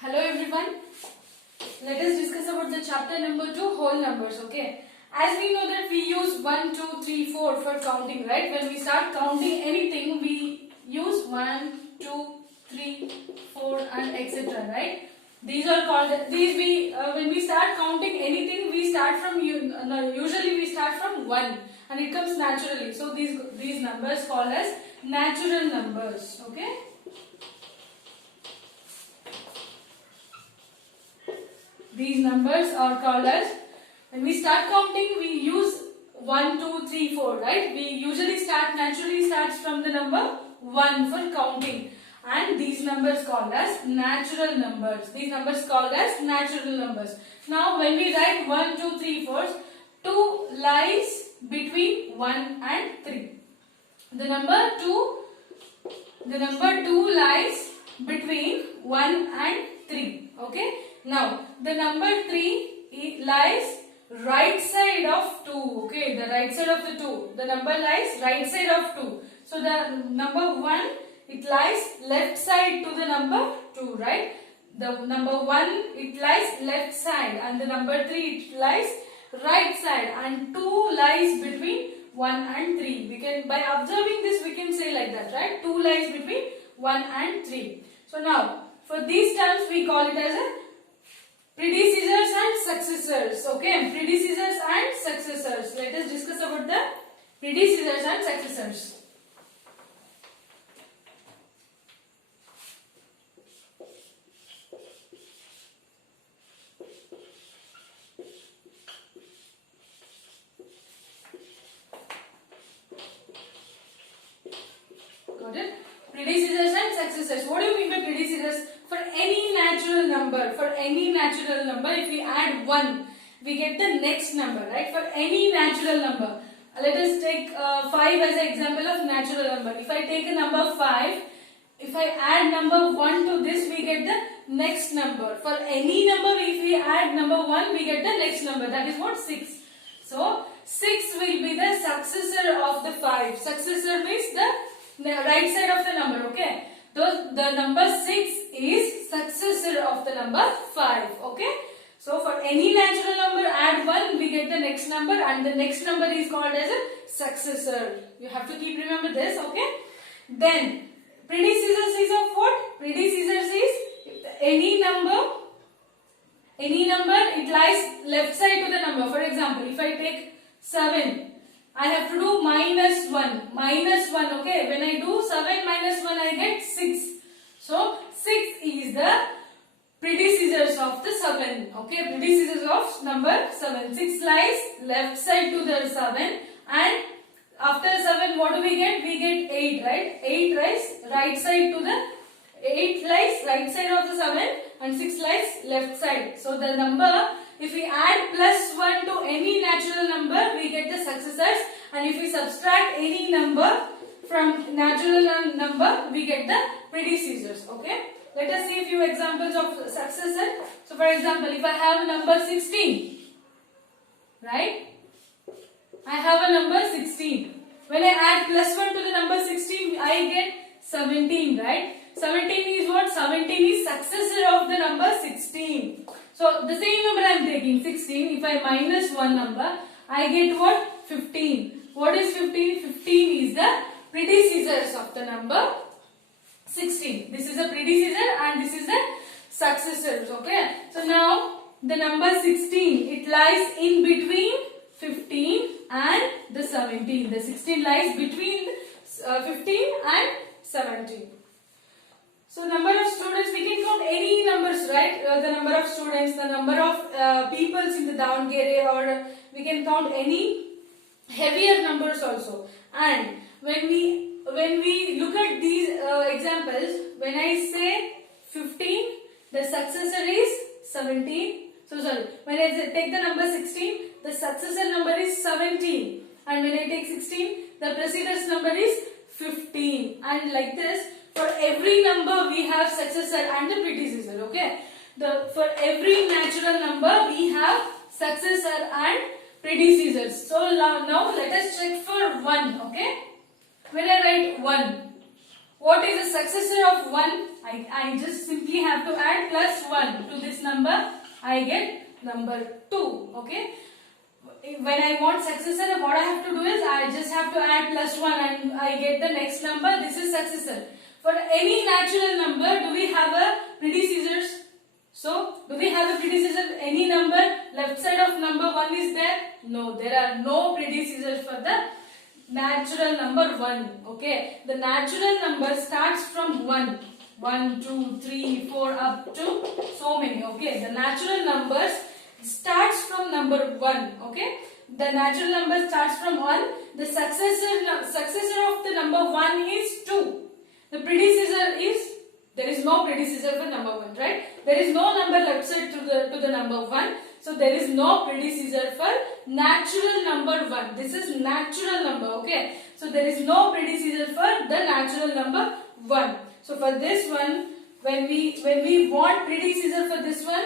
Hello everyone. Let us discuss about the chapter number 2, whole numbers. Okay. As we know that we use 1, 2, 3, 4 for counting, right? When we start counting anything, we use 1, 2, 3, 4 and etc. Right? These are called when we start counting anything, we start from usually we start from 1 and it comes naturally. So these numbers called as natural numbers. Okay. These numbers are called as, when we start counting, we use 1, 2, 3, 4, right? We usually naturally starts from the number 1 for counting. And these numbers called as natural numbers. These numbers called as natural numbers. Now, when we write 1, 2, 3, 4, 2 lies between 1 and 3. The number 2 lies between 1 and 3. Okay. Now, the number 3 lies right side of 2. Okay, the right side of the 2. The number lies right side of 2. So, the number 1, it lies left side to the number 2, right? The number 1, it lies left side, and the number 3, it lies right side, and 2 lies between 1 and 3. We can, by observing this, we can say like that, right? 2 lies between 1 and 3. So, now, for these terms, we call it as a predecessors and successors. Okay, predecessors and successors. Let us discuss about the predecessors and successors. Got it? Predecessors and successors. What do you mean by predecessors? For any natural number, if we add 1, we get the next number, right? For any natural number. Let us take 5 as an example of natural number. If I take a number 5, if I add number 1 to this, we get the next number. For any number, if we add number 1, we get the next number. That is what? 6. So, 6 will be the successor of the 5. Successor means the right side of the number, okay? The number 6 is successor of the number 5, okay? So, for any natural number, add 1, we get the next number, and the next number is called as a successor. You have to keep remember this, okay? Then, predecessors is of what? Predecessors is any number, it lies left side to the number. For example, if I take 7, I have to do minus 1, okay? When I do 7 minus 1, I get 6. So, 6 is the predecessors of the 7, okay? Predecessors of number 7. 6 lies left side to the 7, and after 7, what do we get? We get 8, right? 8 lies right side to the 8 lies right side of the 7, and 6 lies left side. So, the number, if we add plus 1 to any natural number, we get the successors, and if we subtract any number from natural number, we get the predecessors, okay? Let us see a few examples of successor. So, for example, if I have number 16, right? I have a number 16. When I add plus 1 to the number 16, I get 17, right? 17 is what? 17 is successor of the number 16. So, the same number I am taking, 16. If I minus one number, I get what? 15. What is 15? 15 is the predecessors of the number 16. This is a predecessor and this is the successors, okay? So, now, the number 16, it lies in between 15 and the 17. The 16 lies between 15 and 17. So, number of students, we can count any numbers, right? The number of students, the number of peoples in the Davangere, or we can count any heavier numbers also. And when we look at these examples, when I say 15, the successor is 17. So, sorry, when I take the number 16, the successor number is 17. And when I take 16, the precedence number is 15. And like this, for every number we have successor and the predecessor, okay? For every natural number we have successor and predecessors. So now let us check for 1, okay? When I write 1, What is the successor of 1? I just simply have to add plus 1 to this number. I get number 2. Okay. When I want successor, what I have to do is I just have to add plus 1 and I get the next number. This is successor. For any natural number, do we have a predecessors? So, do we have a predecessor? Any number left side of number 1 is there? No, there are no predecessors for the natural number 1. Okay, the natural number starts from 1. 1, 2, 3, 4 up to so many. Okay, the natural numbers starts from number 1. Okay, the natural number starts from 1. The successor of the number 1 is 2. The predecessor is, there is no predecessor for number 1, right? There is no number left side to the number 1. So there is no predecessor for natural number 1. This is natural number, okay? So there is no predecessor for the natural number 1. So for this one, when we want predecessor for this one,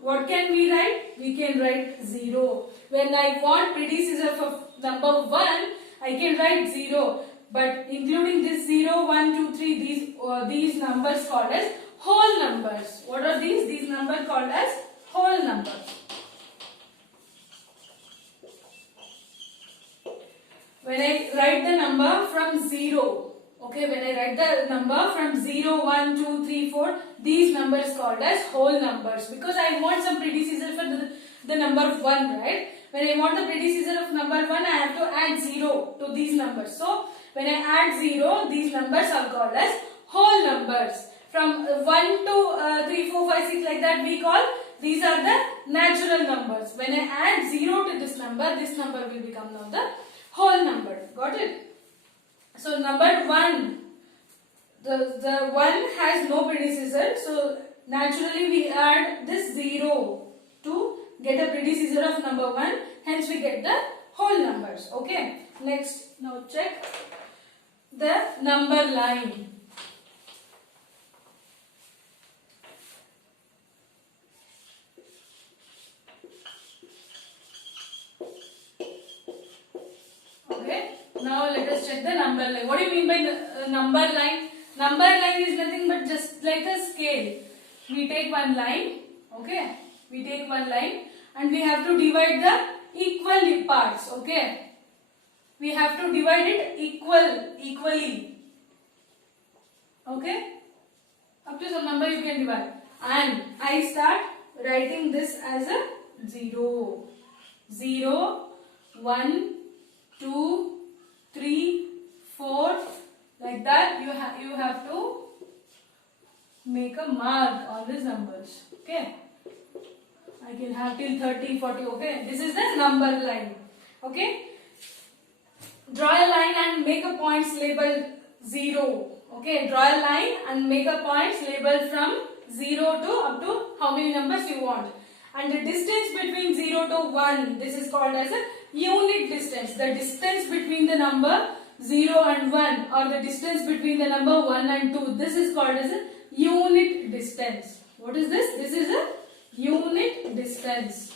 what can we write? We can write 0. When I want predecessor for number 1, I can write 0. But including this 0, 1, 2, 3, these numbers called as whole numbers. What are these? These numbers called as whole numbers. When I write the number from 0, okay, when I write the number from 0, 1, 2, 3, 4, these numbers called as whole numbers, because I want some predecessor for the number 1, right? When I want the predecessor of number 1, I have to add 0 to these numbers. So, when I add 0, these numbers are called as whole numbers. From 1 to 3, 4, 5, 6 like that we call, these are the natural numbers. When I add 0 to this number will become now the whole number. Got it? So number 1, the 1 has no predecessor. So naturally we add this 0 to get a predecessor of number 1. Hence we get the whole numbers. Okay. Next, now check the number line. Okay. Now let us check the number line. What do you mean by the number line? Number line is nothing but just like a scale. We take one line. Okay. We take one line and we have to divide the equal parts. Okay. We have to divide it equally. Okay. Up to some number you can divide. And I start writing this as a 0. 0, 1, 2, 3, 4. Like that you have to make a mark on these numbers. Okay. I can have till 30, 40. Okay. This is the number line. Okay. Draw a line and make a points labeled 0. Okay, draw a line and make a points labeled from 0 to up to how many numbers you want. And the distance between 0 to 1, this is called as a unit distance. The distance between the number 0 and 1, or the distance between the number 1 and 2, this is called as a unit distance. What is this? This is a unit distance.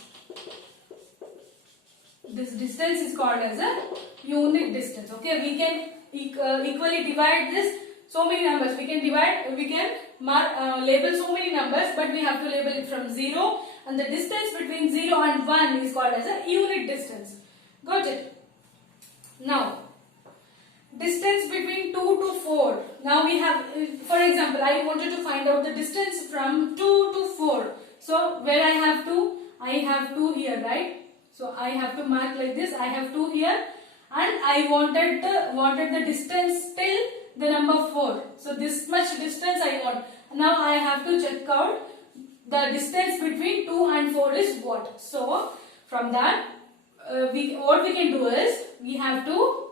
This distance is called as a unit distance. Okay, we can equally divide this so many numbers. We can mark, label so many numbers, but we have to label it from 0, and the distance between 0 and 1 is called as a unit distance. Got it? Now, distance between 2 to 4. Now we have, for example, I wanted to find out the distance from 2 to 4. So where I have 2 here, right? So I have to mark like this. I have 2 here, and I wanted the distance till the number 4. So this much distance I want. Now I have to check out the distance between 2 and 4 is what. So from that, what we can do is we have to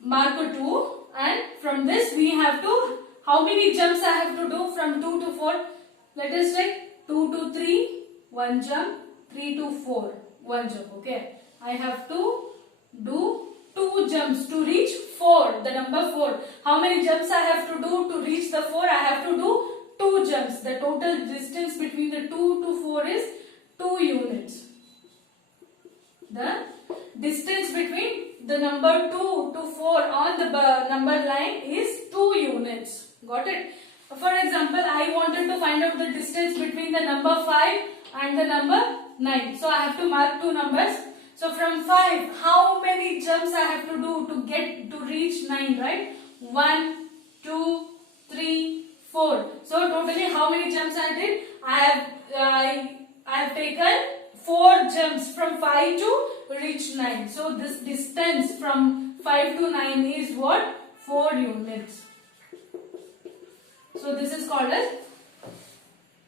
mark a 2, and from this we have to, how many jumps I have to do from 2 to 4? Let us check. 2 to 3, 1 jump. 3 to 4, 1 jump. Okay, I have to do 2 jumps to reach 4, the number 4. How many jumps I have to do to reach the 4? I have to do 2 jumps. The total distance between the 2 to 4 is 2 units. The distance between the number 2 to 4 on the number line is 2 units. Got it? For example, I wanted to find out the distance between the number 5 and the number 9. So I have to mark two numbers. So from 5, how many jumps I have to do to reach 9, right? 1, 2, 3, 4. So totally how many jumps I did? I have taken 4 jumps from 5 to reach 9. So this distance from 5 to 9 is what? 4 units. So this is called as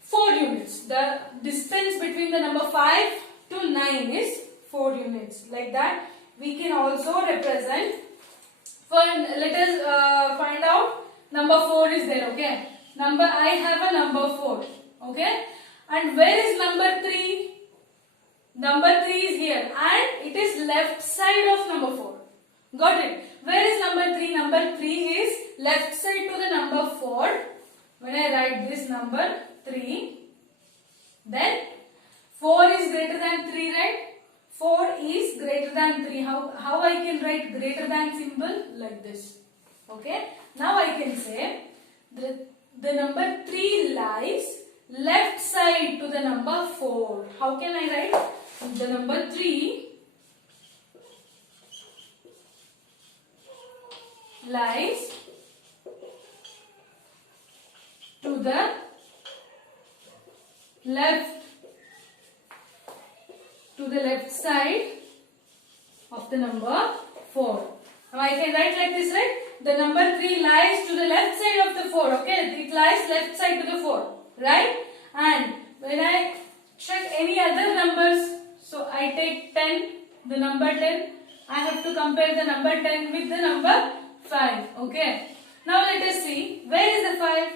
4 units. The distance between the number 5 to 9 is 4 units. Like that, we can also represent. Let us find out number 4 is there. Okay. I have a number 4. Okay. And where is number 3? Number 3 is here and it is left side of number 4. Got it? Where is number 3? Number 3 is left side to the number 4. When I write this number 3, then 4 is greater than 3, right? 4 is greater than 3. How I can write greater than symbol? Like this. Okay. Now I can say the number 3 lies left side to the number 4. How can I write? The number 3 lies to the left side of the number 4. Now I can write like this, right? The number 3 lies to the left side of the 4. Okay, it lies left side to the 4, right? And when I check any other numbers, so I take 10, the number 10. I have to compare the number 10 with the number 5. Okay. Now let us see, where is the 5?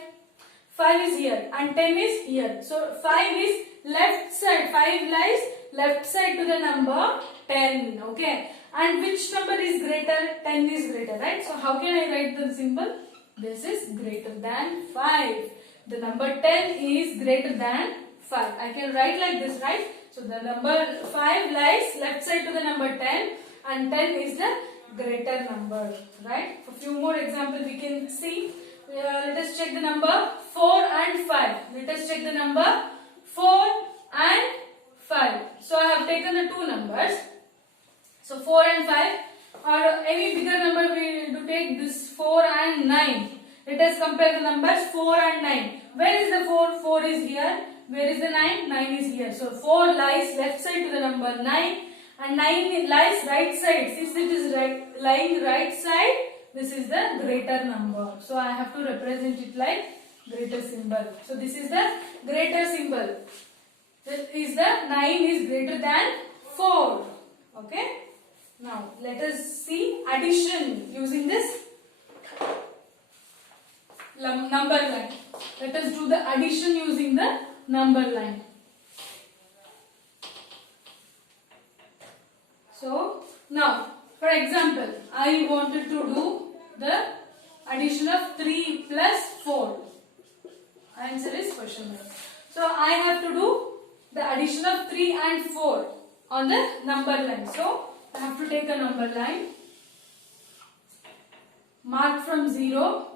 5 is here and 10 is here. So 5 is left side. 5 lies left side to the number 10. Okay. And which number is greater? 10 is greater, right? So how can I write the symbol? This is greater than 5. The number 10 is greater than 5. I can write like this, right? So the number 5 lies left side to the number 10 and 10 is the greater number, right? For few more examples we can see. Let us check the number 4 and 5. Let us check the number 4 and 5. So I have taken the two numbers. So 4 and 5, or any bigger number we will take this 4 and 9. Let us compare the numbers 4 and 9. Where is the 4? 4 is here. Where is the 9? 9 is here. So 4 lies left side to the number 9 and 9 lies right side. Since it is lying right side, this is the greater number. So I have to represent it like greater symbol. So this is the greater symbol. This is the 9 is greater than 4. Okay. Now let us see addition using this number line. Let us do the addition using the number line. So now, for example, I wanted to do the addition of 3 plus 4. Answer is question mark. So I have to do the addition of 3 and 4 on the number line. So I have to take a number line, mark from 0,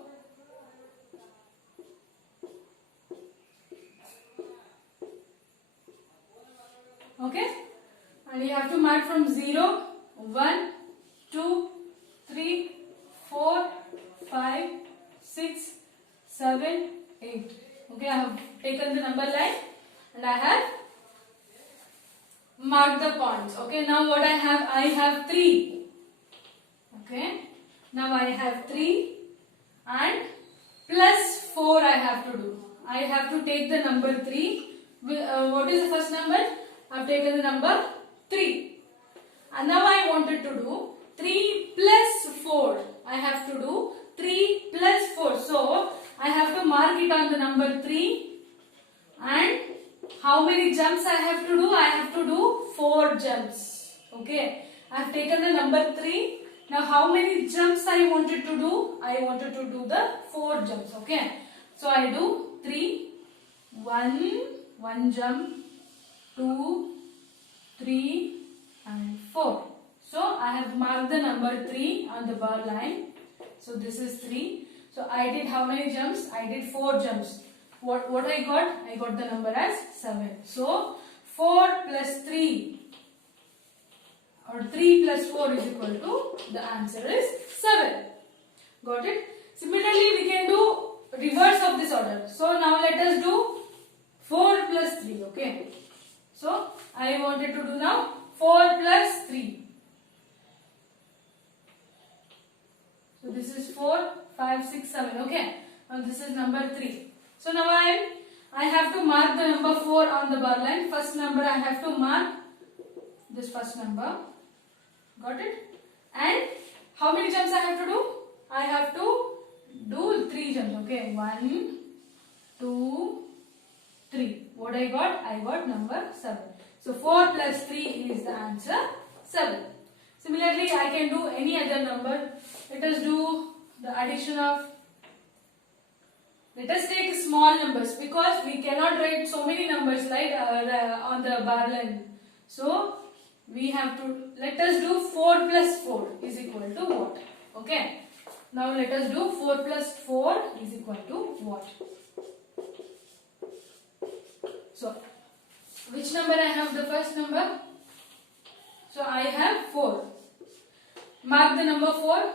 okay, and you have to mark from 0, 1, 2, 3, 4, 5, 6, 7, 8. Okay, I have taken the number line and I have mark the points. Okay, now what I have 3. Okay, now I have 3 and plus 4 I have to do. I have to take the number 3. What is the first number? I have taken the number 3. And now I wanted to do 3 plus 4. I have to do 3 plus 4. So I have to mark it on the number 3. And how many jumps I have to do? I have to do 4 jumps. Okay. I have taken the number 3. Now how many jumps I wanted to do? I wanted to do the 4 jumps. Okay. So I do 3. 1 jump, 2, 3 and 4. So I have marked the number 3 on the bar line. So this is 3. So I did how many jumps? I did 4 jumps. What I got? I got the number as 7. So 4 plus 3 or 3 plus 4 is equal to, the answer is 7. Got it? Similarly, we can do reverse of this order. So now let us do 4 plus 3. Okay. So I wanted to do now 4 plus 3. So this is 4, 5, 6, 7. Okay. Now this is number 3. So now I have to mark the number 4 on the bar line. First number I have to mark this first number. Got it? And how many jumps I have to do? I have to do 3 jumps. Okay. 1, 2, 3. What I got? I got number 7. So 4 plus 3 is the answer 7. Similarly, I can do any other number. Let us do the addition of, let us take small numbers because we cannot write so many numbers like on the bar line. So we have to, let us do 4 plus 4 is equal to what? Okay. Now let us do 4 plus 4 is equal to what? So which number I have the first number? So I have 4. Mark the number 4.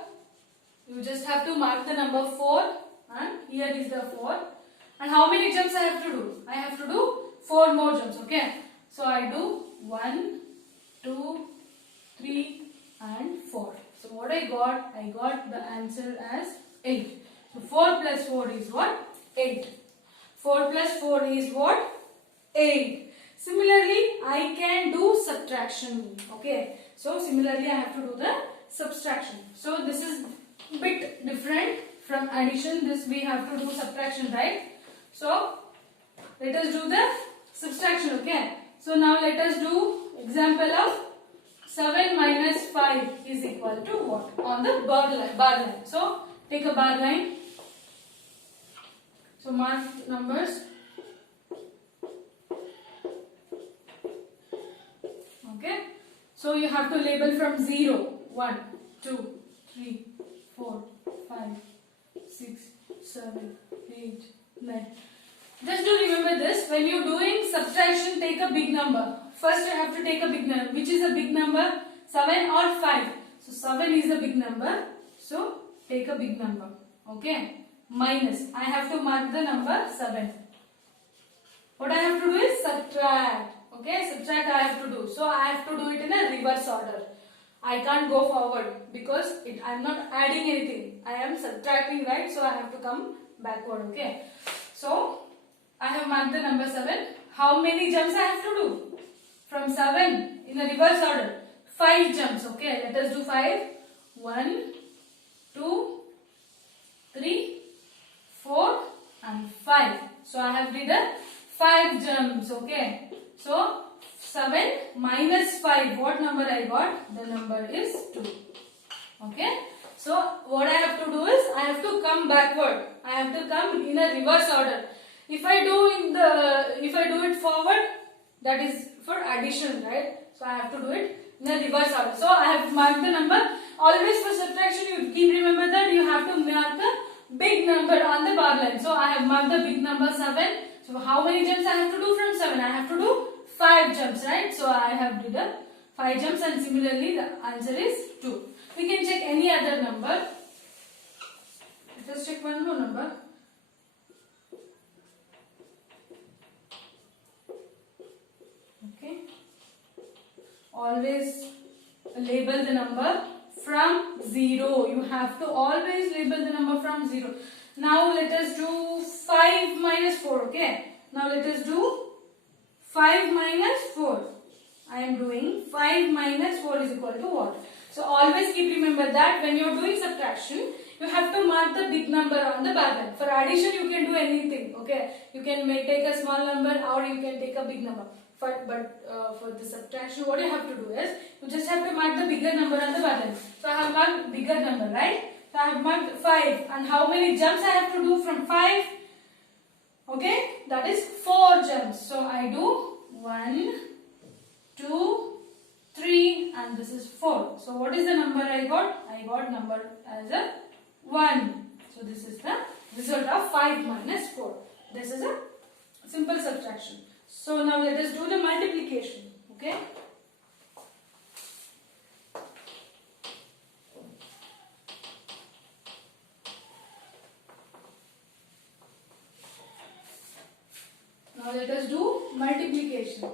You just have to mark the number 4 and here is the 4. And how many jumps I have to do? I have to do 4 more jumps. Okay. So I do 1, 2, 3 and 4. So what I got the answer as 8. So 4 plus 4 is what? 8. 4 plus 4 is what? 8. Similarly, I can do subtraction. Okay. So similarly, I have to do the subtraction. So this is a bit different from addition. This we have to do subtraction, right? So let us do the subtraction. Okay. So now let us do example of 7 minus 5 is equal to what? On the bar line. So take a bar line. So mark numbers. Okay. So you have to label from 0, 1, 2, 3, 4, 5, 6, 7, 8, 9. Just to remember this, when you're doing subtraction, take a big number. First you have to take a big number. Which is a big number? 7 or 5? So 7 is a big number. So take a big number. Okay. Minus. I have to mark the number 7. What I have to do is subtract. Okay. Subtract I have to do. So I have to do it in a reverse order. I can't go forward because I am not adding anything. I am subtracting, right? So I have to come backward. Okay. So I have marked the number 7. How many jumps I have to do? From 7 in a reverse order. 5 jumps. Okay. Let us do 5. 1, 2, 3, 4 and 5. So I have did a 5 jumps. Okay. So 7 minus 5. What number I got? The number is 2. Okay. So what I have to do is I have to come backward. I have to come in a reverse order. If I do it forward, that is for addition, right? So I have to do it in a reverse order. So I have marked the number. Always for subtraction, you keep remember that you have to mark the big number on the bar line. So I have marked the big number 7. So how many jumps I have to do from 7? I have to do 5 jumps, right? So I have did the 5 jumps and similarly the answer is 2. We can check any other number. Let us check one more number. Okay. Always label the number from 0. You have to always label the number from 0. Now let us do 5 minus 4. Okay. Now let us do 5 minus 4. I am doing 5 minus 4 is equal to what? So always keep remember that when you are doing subtraction, you have to mark the big number on the bar line. For addition, you can do anything. Okay. You can take a small number or you can take a big number. But for the subtraction, what you have to do is, you just have to mark the bigger number on the bar line. So I have marked bigger number, right? So I have marked 5. And how many jumps I have to do from 5? Okay, that is 4 jumps. So I do 1, 2, 3 and and this is 4. So what is the number I got? I got number as a 1. So this is the result of 5 minus 4. This is a simple subtraction. So now let us do the multiplication. Okay. Now let us do multiplication.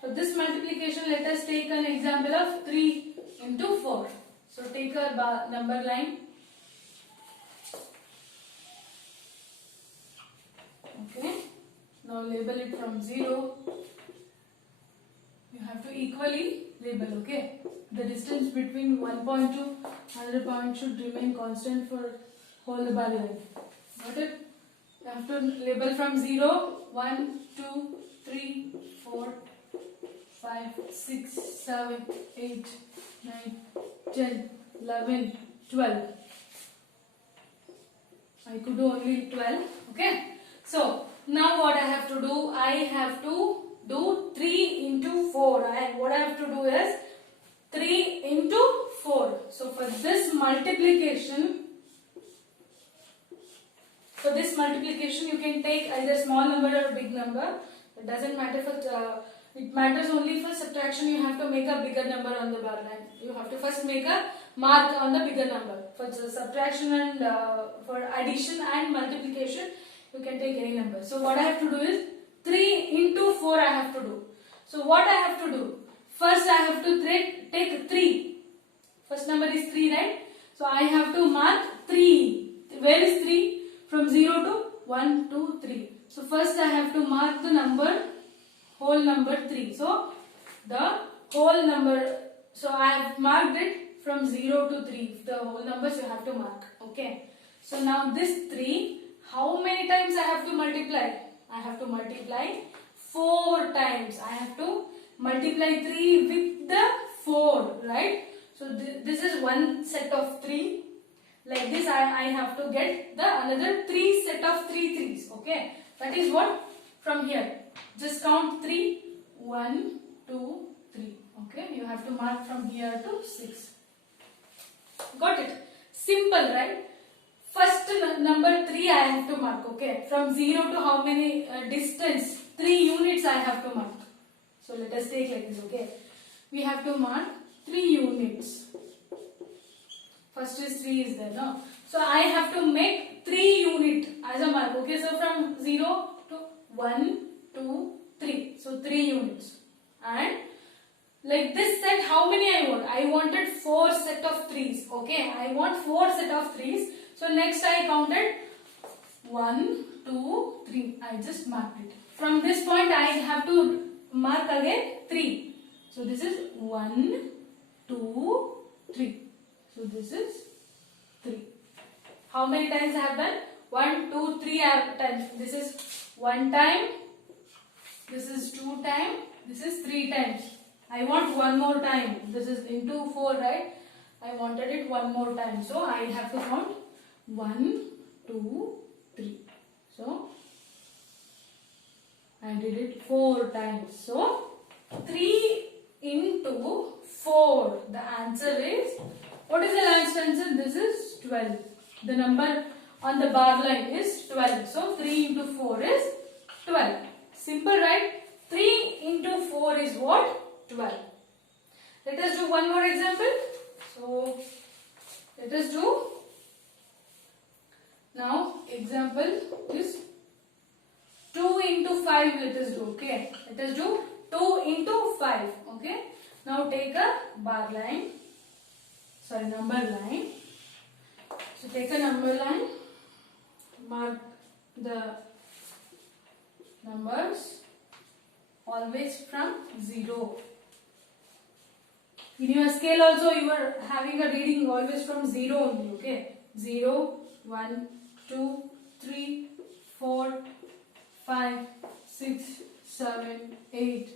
For this multiplication, let us take an example of 3 into 4. So take a number line. Okay. Now label it from 0. You have to equally label, okay. The distance between one point to another point should remain constant for whole bar line. Got it? You have to label from 0, 1, 2, 3, 4, 5, 6, 7, 8, 9, 10, 11, 12. I could do only 12. Okay. So now what I have to do? I have to do 3 into 4. What I have to do is 3 into 4. So for this multiplication, you can take either small number or big number. It doesn't matter for it matters only for subtraction. You have to make a bigger number on the bar line. You have to first make a mark on the bigger number. For subtraction and for addition and multiplication, you can take any number. So what I have to do is 3 into 4 I have to do. So what I have to do? First I have to take 3. First number is 3, right? So I have to mark 3. Where is 3? From 0 to 1, 2, 3. So first I have to mark the number, whole number 3. So the whole number, so I have marked it from 0 to 3. The whole numbers you have to mark. Okay. So now this 3, how many times I have to multiply? I have to multiply 4 times. I have to multiply 3 with the 4, right? So this is one set of 3. Like this I have to get the another 3 set of 3 threes. Okay. That is what? From here. Just count 3. 1, 2, 3. Okay. You have to mark from here to 6. Got it? Simple, right? First number 3 I have to mark. Okay. From 0 to how many distance? 3 units I have to mark. So let us take like this. Okay. We have to mark 3 units. First is 3 is there, no? So I have to make 3 unit as a mark. Okay, so from 0 to 1, 2, 3. So 3 units. And like this set, how many I want? I wanted 4 set of 3s. Okay, I want 4 set of 3s. So next I counted 1, 2, 3. I just marked it. From this point I have to mark again 3. So this is 1, 2, 3. So this is 3. How many times I have done? 1, 2, 3 times. This is 1 time. This is 2 times. This is 3 times. I want one more time. This is into 4, right? I wanted it one more time. So I have to count 1, 2, 3. So I did it 4 times. So 3 into 4. The answer is, what is the last answer? This is 12. The number on the bar line is 12. So 3 into 4 is 12. Simple, right? 3 into 4 is what? 12. Let us do one more example. So let us do now example is 2 into 5. Let us do. Okay. Let us do 2 into 5. Okay. Now take a bar line. Sorry, number line. So take a number line, mark the numbers always from 0. In your scale also you are having a reading always from 0 only. Okay. 0, 1, 2, 3, 4, 5, 6, 7, 8,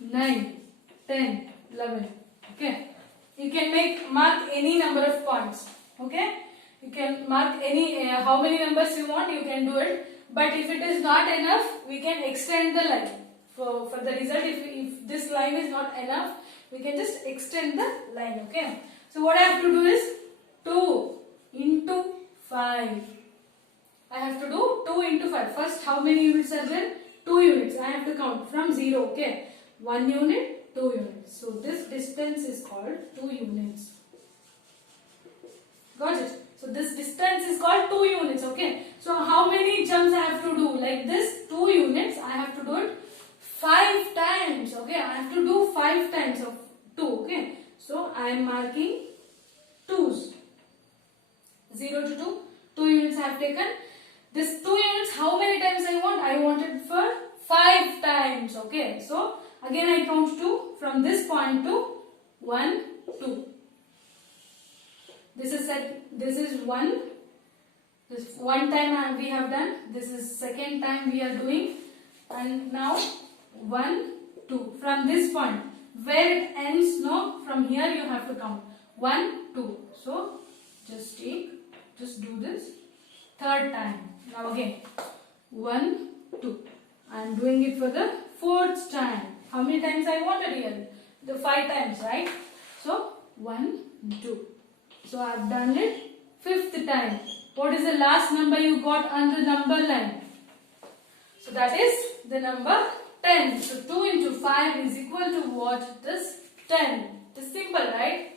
9, 10, 11. Okay. You can mark any number of points. Okay. You can mark any how many numbers you want. You can do it. But if it is not enough, we can extend the line. for the result. If this line is not enough, we can just extend the line. Okay. So what I have to do is 2 into 5. I have to do 2 into 5. First, how many units are there? 2 units. I have to count from 0. Okay. 1 unit, 2 units. So this distance is called 2 units. Got it? So this distance is called 2 units. Okay. So how many jumps I have to do? Like this 2 units, I have to do it 5 times. Okay. I have to do 5 times of 2. Okay. So I am marking 2's. 0 to 2. 2 units I have taken. This 2 units, how many times I want? I want it for 5 times. Okay. So again I count 2 from this point to 1, 2. This is 1. This one time we have done. This is second time we are doing. And now 1, 2. From this point, where it ends, no, from here you have to count. 1, 2. So just do this. Third time. Now again 1, 2. I am doing it for the 4th time. How many times I wanted here? The 5 times, right? So 1, 2. So I have done it 5th time. What is the last number you got on the number line? So that is the number 10. So 2 into 5 is equal to what? This 10. It is simple, right?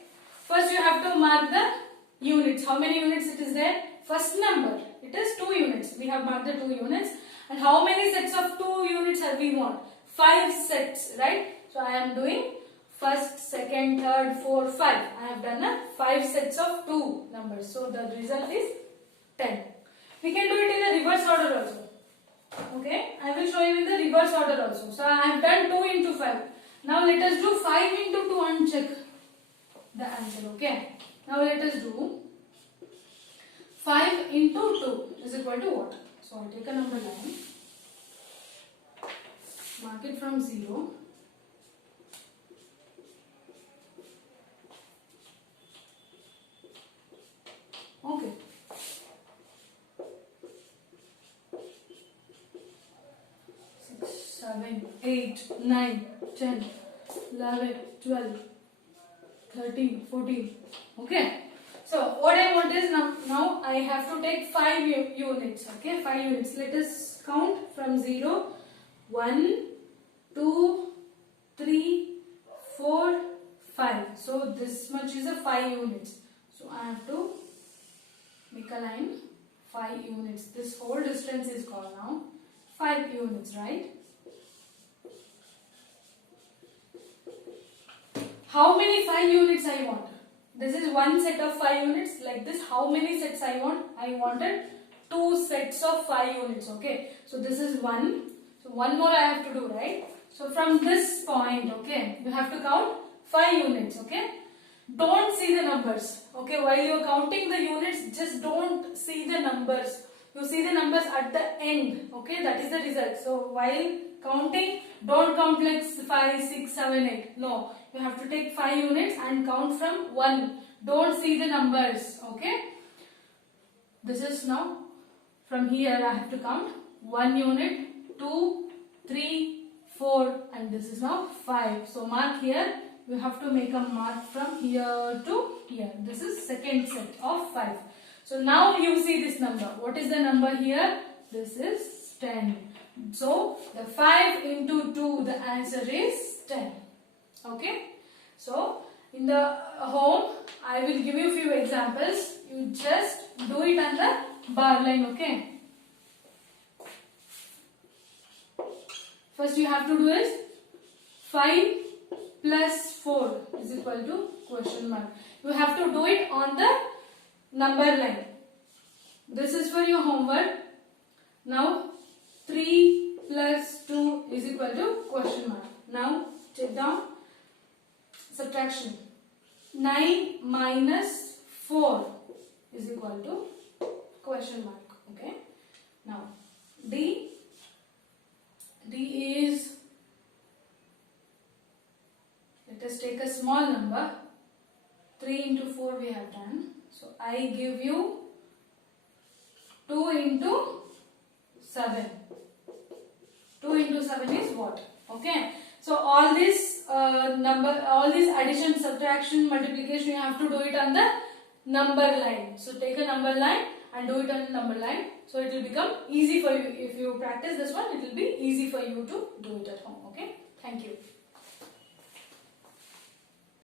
First you have to mark the units. How many units it is there? First number. It is 2 units. We have marked the 2 units. And how many sets of 2 units have we want? 5 sets, right? So I am doing first, second, third, fourth, 5. I have done 5 sets of 2 numbers. So the result is 10. We can do it in the reverse order also. Okay, I will show you in the reverse order also. So I have done 2 into 5. Now let us do 5 into 2 and check the answer. Okay. Now let us do 5 into 2 is equal to what? So I take a number line, mark it from 0. Okay. 6, 7, 8, 9, 10, 11, 12, 13, 14. Okay. So what I want is now I have to take 5 units. Okay, 5 units. Let us count from 0. 1, 2, 3, 4, 5. So this much is a 5 units. So I have to make a line 5 units. This whole distance is called now 5 units, right? How many 5 units I want? This is one set of 5 units. Like this, how many sets I want? I wanted 2 sets of 5 units. Okay. So this is 1. So one more I have to do, right? So from this point, okay, you have to count 5 units. Okay. Don't see the numbers. Okay. While you are counting the units, just don't see the numbers. You see the numbers at the end. Okay. That is the result. So while counting, don't count like 5, 6, 7, 8. No. You have to take 5 units and count from 1. Don't see the numbers. Okay. This is now from here I have to count 1 unit, 2, 3, 4 and this is now 5. So mark here. You have to make a mark from here to here. This is second set of 5. So now you see this number. What is the number here? This is 10. So the 5 into 2, the answer is 10. Okay. So in the home, I will give you a few examples. You just do it on the bar line. Okay. First you have to do is 5 plus 4 is equal to question mark. You have to do it on the number line. This is for your homework. Now 3 plus 2 is equal to question mark. Now check down. Subtraction. 9 minus 4 is equal to question mark. Okay. Now D is, let us take a small number. 3 into 4 we have done. So I give you 2 into 7. 2 into 7 is what? Okay. So all this all this addition, subtraction, multiplication, you have to do it on the number line. So take a number line and do it on the number line. So it will become easy for you. If you practice this one, it will be easy for you to do it at home. Okay.